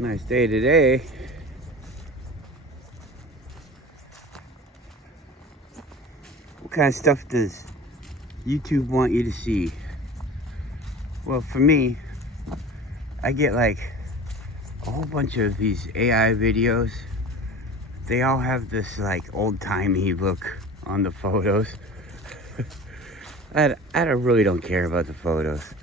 Nice day today. What kind of stuff does YouTube want you to see? Well, for me, I get like a whole bunch of these AI videos. They all have this like old-timey look on the photos. I really don't care about the photos.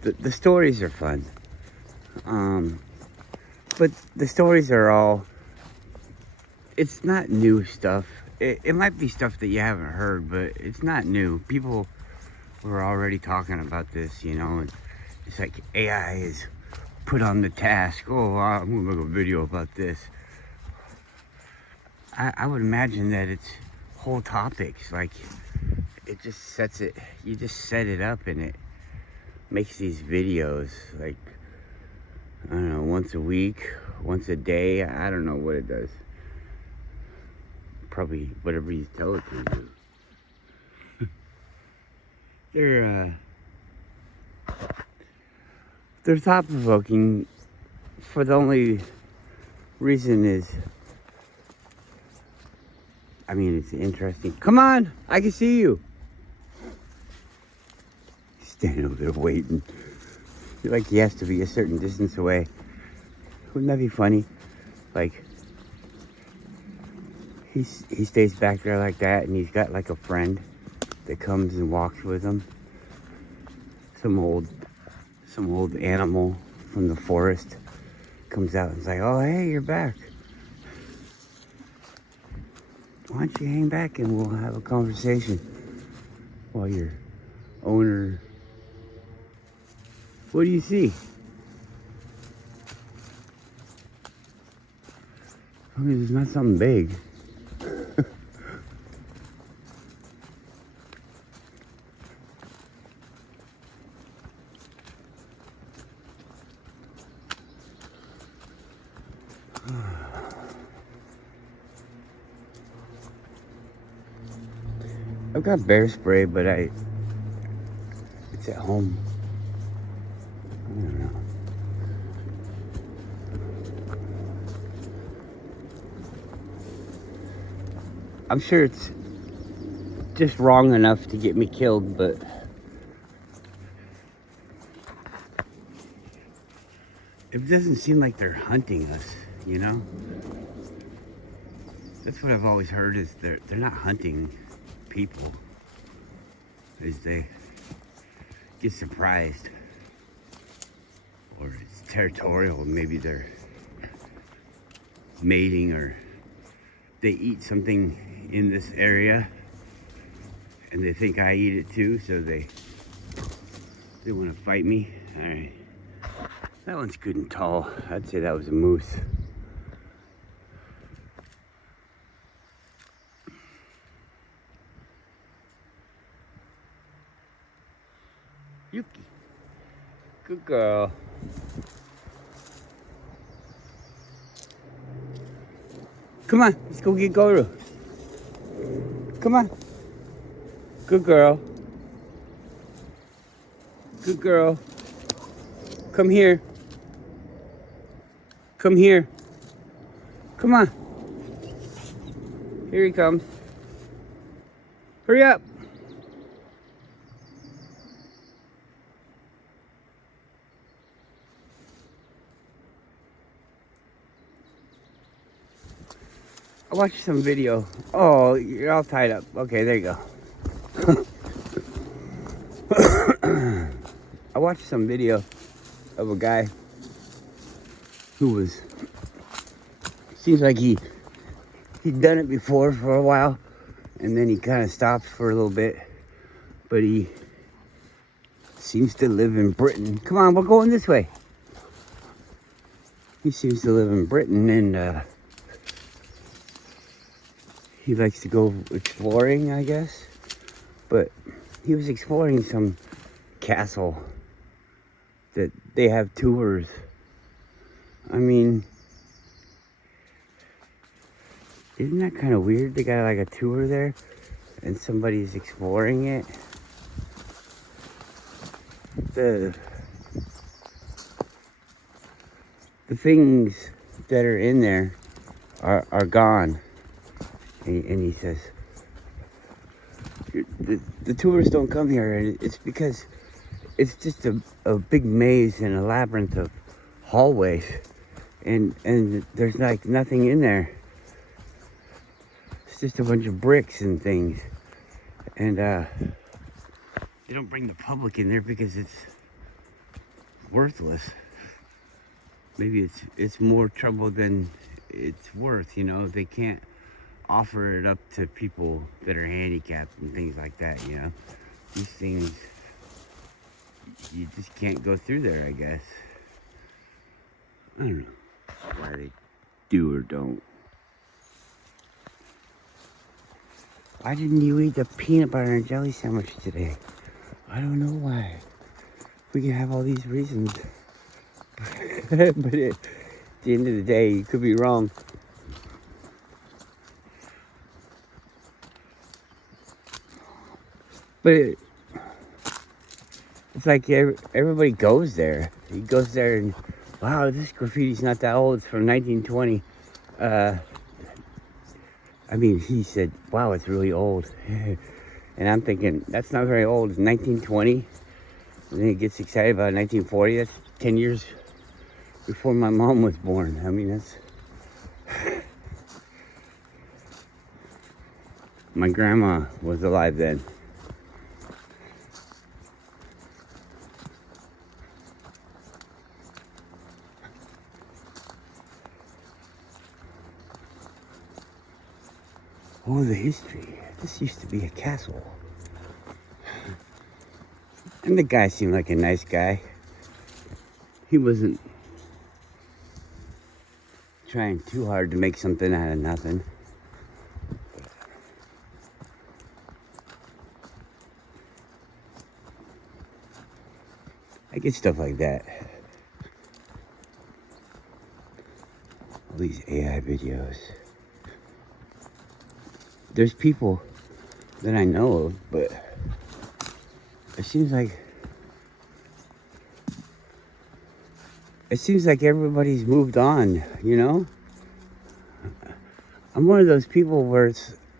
The stories are fun. But the stories are all, it's not new stuff. It might be stuff that you haven't heard, but it's not new. People were already talking about this, you know. It's like AI is put on the task. Oh, I'm gonna make a video about this. I would imagine that it's whole topics. Like, it just sets it, you just set it up and it makes these videos like, I don't know, once a week, once a day. I don't know what it does. Probably whatever you tell it to do. They're thought-provoking for the only reason is, I mean, it's interesting. Come on, I can see you. He's standing over there waiting. Like he has to be a certain distance away. Wouldn't that be funny? Like, he stays back there like that, and he's got like a friend that comes and walks with him. Some old animal from the forest comes out and is like, "Oh, hey, you're back. Why don't you hang back and we'll have a conversation while your owner..." What do you see? I mean, it's not something big. I've got bear spray, but it's at home. I don't know. I'm sure it's just wrong enough to get me killed, but it doesn't seem like they're hunting us, you know? That's what I've always heard, is they're not hunting people. Is they get surprised, or it's territorial. Maybe they're mating, or they eat something in this area and they think I eat it too, so they want to fight me. All right, that one's good and tall. I'd say that was a moose. Yuki, good girl. Come on, let's go get Goro. Come on. Good girl. Good girl. Come here. Come here. Come on. Here he comes. Hurry up. I watched some video. Oh, you're all tied up. Okay, there you go. I watched some video of a guy who seems like he'd done it before for a while, and then he kind of stopped for a little bit, but he seems to live in Britain. Come on, we're going this way. He seems to live in Britain, and he likes to go exploring, I guess. But he was exploring some castle that they have tours. I mean, isn't that kind of weird? They got like a tour there and somebody's exploring it. the things that are in there are gone. And he says, the tourists don't come here, and it's because it's just a big maze and a labyrinth of hallways, and there's like nothing in there. It's just a bunch of bricks and things, and they don't bring the public in there because it's worthless. Maybe it's more trouble than it's worth, you know. They can't offer it up to people that are handicapped and things like that, you know. These things, you just can't go through there, I guess. I don't know why they do or don't. Why didn't you eat the peanut butter and jelly sandwich today? I don't know why. We can have all these reasons. But at the end of the day, you could be wrong. But it's like everybody goes there. He goes there and, wow, this graffiti's not that old. It's from 1920. I mean, he said, wow, it's really old. And I'm thinking, that's not very old. It's 1920. And then he gets excited about 1940. That's 10 years before my mom was born. I mean, that's... My grandma was alive then. Oh, the history. This used to be a castle. And the guy seemed like a nice guy. He wasn't trying too hard to make something out of nothing. I get stuff like that. All these AI videos. There's people that I know of, but it seems like everybody's moved on, you know? I'm one of those people where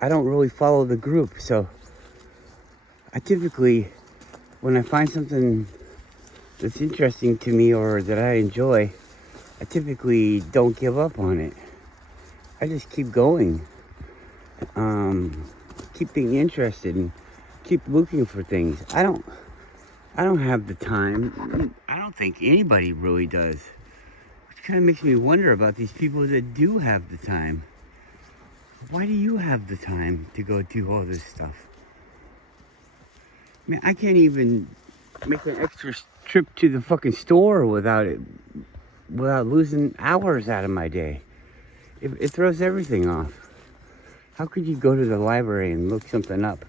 I don't really follow the group, so I typically, when I find something that's interesting to me or that I enjoy, I typically don't give up on it. I just keep going. Keep being interested and keep looking for things. I don't have the time. I don't think anybody really does. Which kind of makes me wonder about these people that do have the time. Why do you have the time to go do all this stuff? I mean, I can't even make an extra trip to the fucking store without losing hours out of my day. It throws everything off. How could you go to the library and look something up?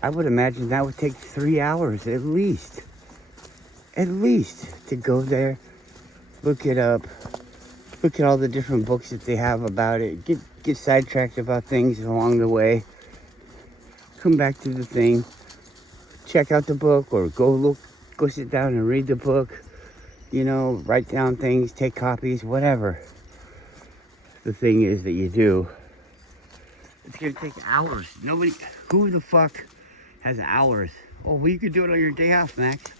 I would imagine that would take 3 hours at least. At least to go there, look it up, look at all the different books that they have about it, get sidetracked about things along the way, come back to the thing, check out the book, or go sit down and read the book, you know, write down things, take copies, whatever the thing is that you do. It's gonna take hours. Who the fuck has hours? Oh, well, you could do it on your day off, Max.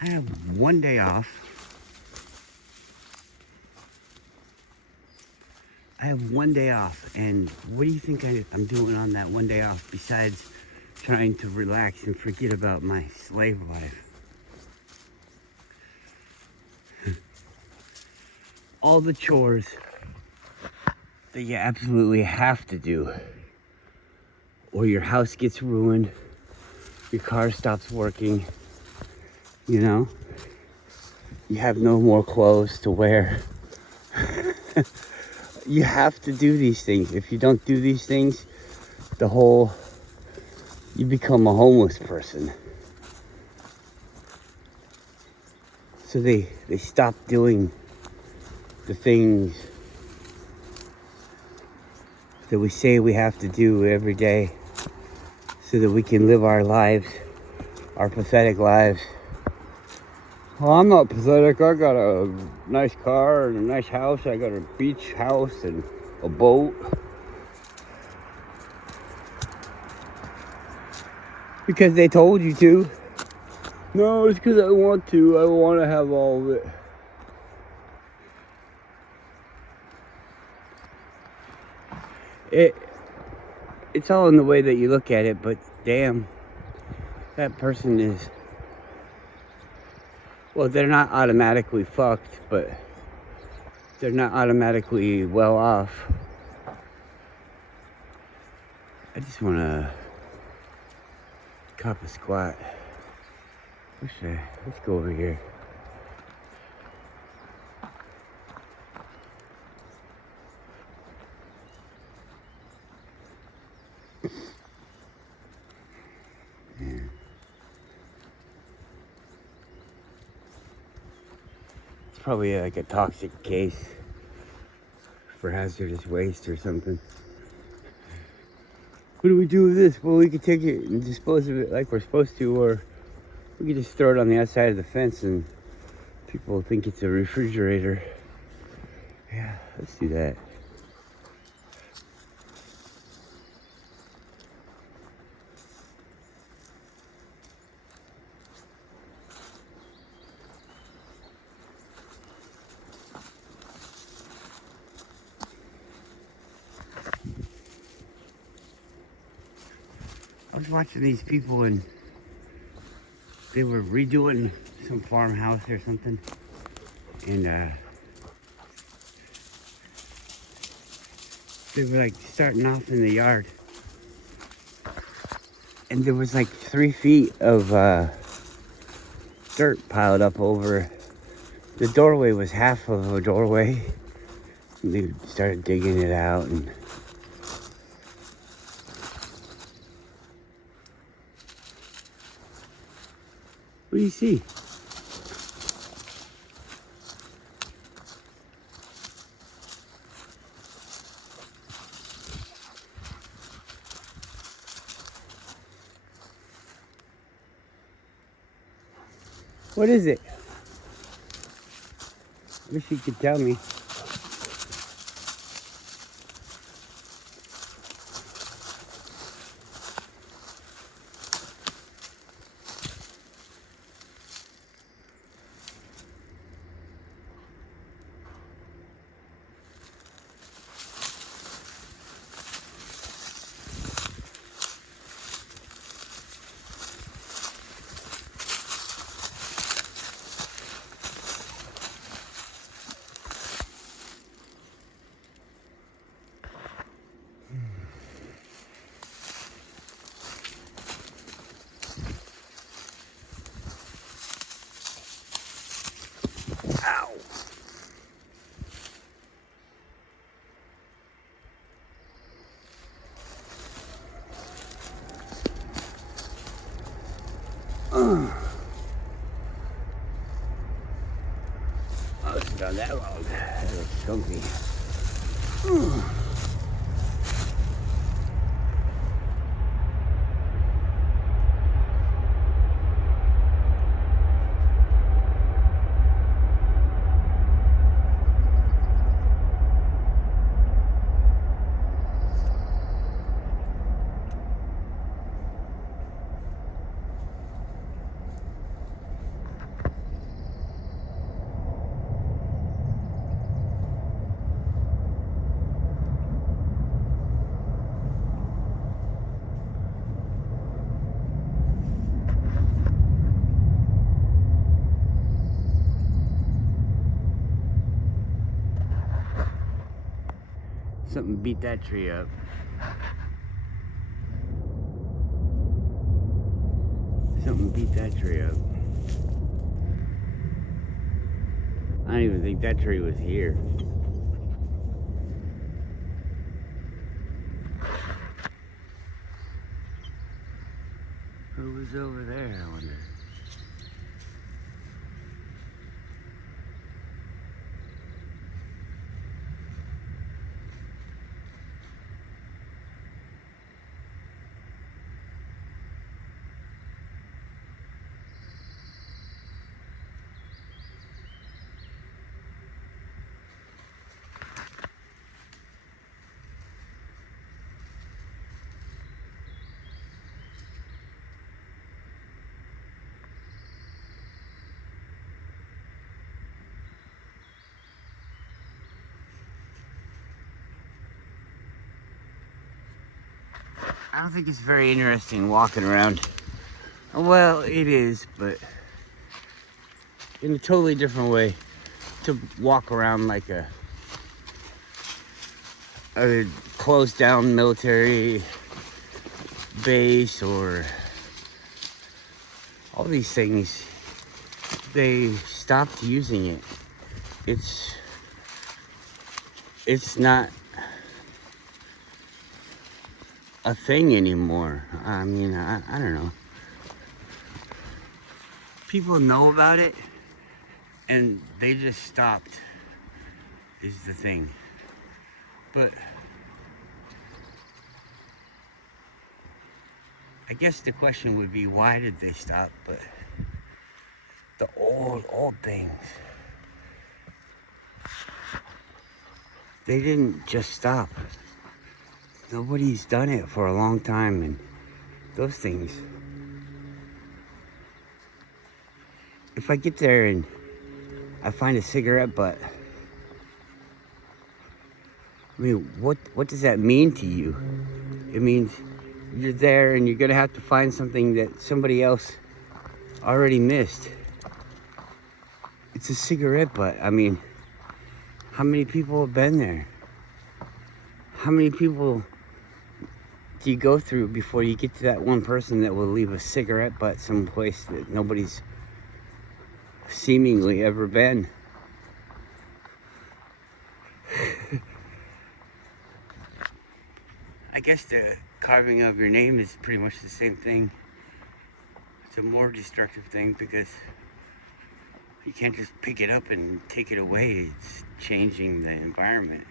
I have one day off. And what do you think I'm doing on that one day off besides trying to relax and forget about my slave life? All the chores that you absolutely have to do, or your house gets ruined, your car stops working, you know, you have no more clothes to wear. You have to do these things. If you don't do these things, you become a homeless person. So they stop doing the things that we say we have to do every day so that we can live our lives, our pathetic lives. Oh, I'm not pathetic. I got a nice car and a nice house. I got a beach house and a boat. Because they told you to. No, it's because I want to. I want to have all of it. It's all in the way that you look at it, but damn, that person is, well, they're not automatically fucked, but they're not automatically well off. I just want to cop a squat. Let's go over here. Yeah. It's probably like a toxic case for hazardous waste or something. What do we do with this? Well, we could take it and dispose of it like we're supposed to, or we could just throw it on the outside of the fence and people think it's a refrigerator. Yeah, let's do that. I was watching these people and they were redoing some farmhouse or something, and they were like starting off in the yard, and there was like 3 feet of dirt piled up over the doorway. Was half of a doorway, and they started digging it out. And what do you see? What is it? Wish you could tell me. Ow. Oh, it's not that long. That looks comfy. Something beat that tree up. Something beat that tree up. I don't even think that tree was here. Who was over there, I wonder? I don't think it's very interesting walking around. Well, it is, but in a totally different way. To walk around like a closed down military base or all these things, they stopped using it. It's not a thing anymore. I mean, I don't know. People know about it and they just stopped is the thing. But I guess the question would be, why did they stop? But the old things, they didn't just stop. Nobody's done it for a long time, and those things, if I get there and I find a cigarette butt, I mean, what does that mean to you? It means you're there and you're gonna have to find something that somebody else already missed. It's a cigarette butt. I mean, how many people have been there? How many people do you go through before you get to that one person that will leave a cigarette butt someplace that nobody's seemingly ever been? I guess the carving of your name is pretty much the same thing. It's a more destructive thing because you can't just pick it up and take it away. It's changing the environment.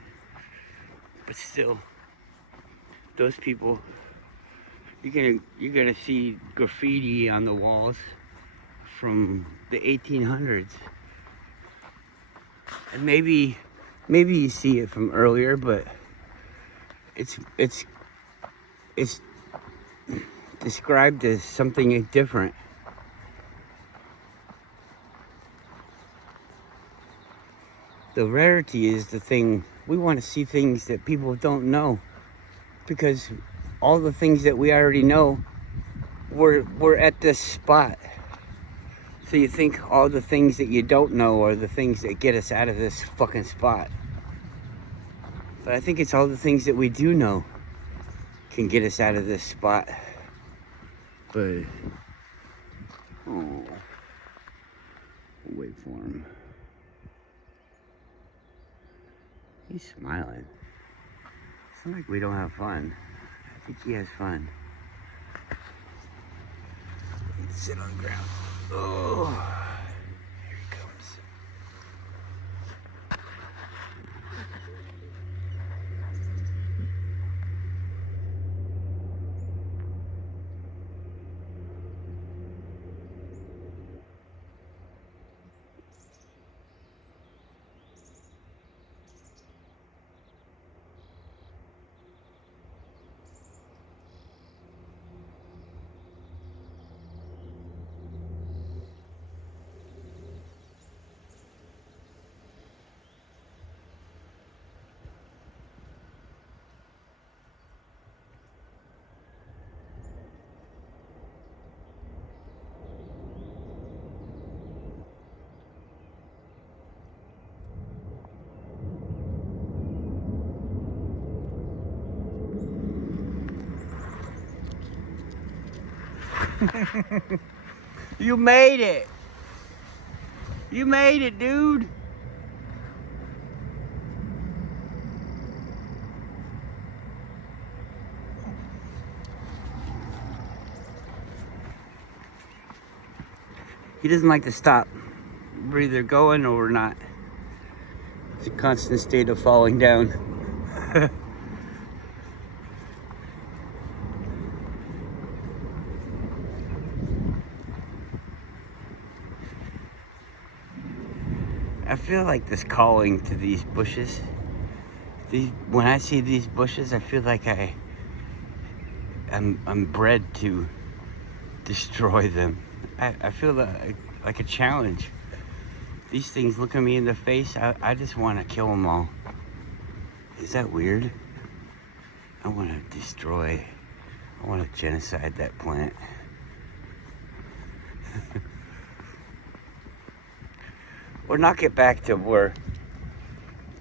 But still, those people, you're gonna see graffiti on the walls from the 1800s. And maybe you see it from earlier, but it's described as something different. The rarity is the thing. We want to see things that people don't know, because all the things that we already know, we're at this spot. So you think all the things that you don't know are the things that get us out of this fucking spot. But I think it's all the things that we do know can get us out of this spot. But oh, wait for him. He's smiling. It's not like we don't have fun. I think he has fun. Let's sit on the ground. Oh, here he comes. You made it. You made it, dude. He doesn't like to stop. We're either going or we're not. It's a constant state of falling down. I feel like this calling to these bushes. When I see these bushes, I feel like I'm bred to destroy them. I feel like a challenge. These things look at me in the face. I just want to kill them all. Is that weird? I want to destroy I want to genocide that plant. Or knock it back to where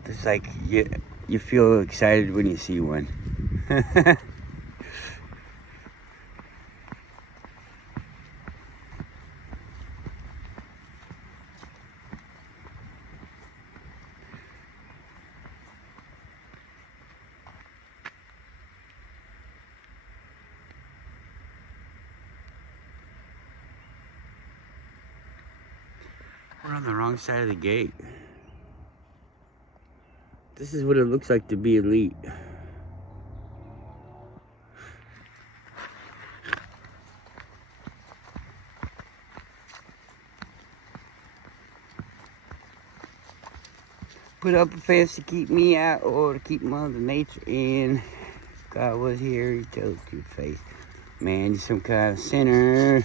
it's like you feel excited when you see one. We're on the wrong side of the gate. This is what it looks like to be elite. Put up a fence to keep me out or to keep Mother Nature in. If God was here, he'd tell it to your face. Man, you're some kind of sinner.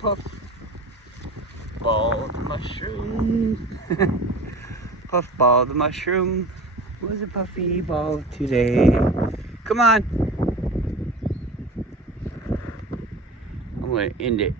Puff ball the mushroom. Puff ball the mushroom was a puffy ball today. Come on. I'm gonna end it.